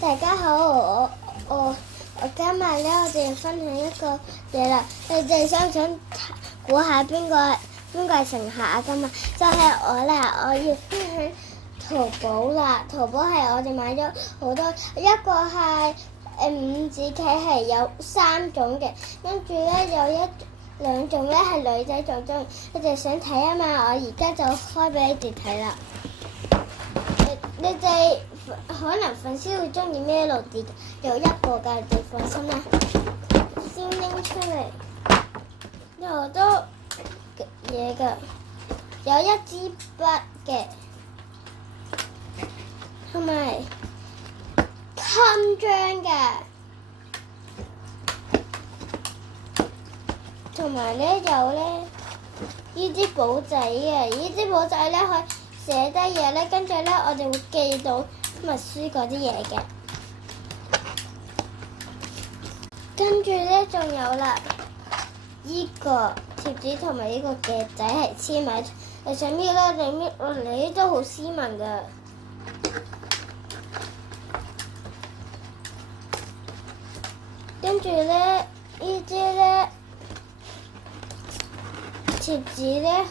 大家好，我今日咧，我哋分享一個嘢啦。你哋想唔想估下邊個係乘客啊？今日就係我啦，我要分享淘寶啦。淘寶係我哋買咗好多，一個係五子棋係有3種嘅，跟住咧有兩種咧係女仔最中意。你哋想睇啊嘛？我而家就開俾你哋睇啦。你哋可能粉絲會中意咩路字？有一個㗎，你哋放心啦。先拎出嚟，有好多嘢㗎，有一支筆嘅，同埋襟章嘅，同埋咧有咧呢支簿仔嘅，呢支簿仔咧可以寫低嘢咧，跟住咧我哋會記到默書嗰啲嘢嘅。跟住咧仲有啦，呢個貼紙同埋呢個夾仔係黐埋，你想搣咧你搣落嚟都好斯文噶。跟住咧呢支咧貼紙咧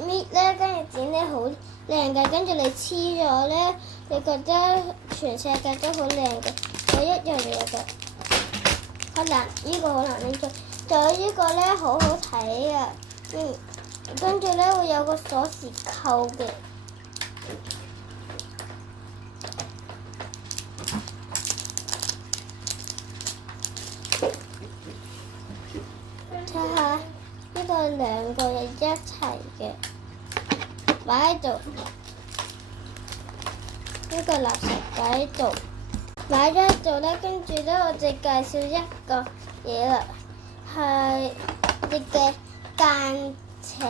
搣咧，跟住剪咧好靚嘅，跟住你黐咗咧，你覺得全世界都好靚嘅，有一樣嘢嘅。好難，呢個好難拎出。仲有呢個咧，好好睇啊！跟住咧會有個鎖匙扣嘅。睇下呢個兩個嘢一齊嘅，擺喺度。呢個垃圾擺喺度。買咗喺度咧，跟住咧我哋介紹一個嘢啦，係你嘅間尺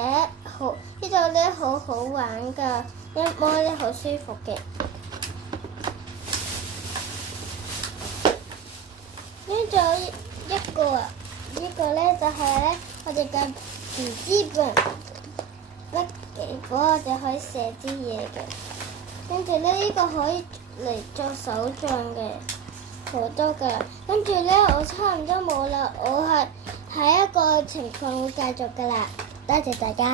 好，呢度咧好好玩噶，一摸咧好舒服嘅。呢仲有一個啊，呢個咧就係咧我哋嘅筆記本筆記簿，我哋可以寫啲嘢嘅。跟住咧呢個可以嚟做手帳嘅，好多噶啦。跟住咧我差唔多冇啦，我係下一個情況會繼續噶啦。多謝大家。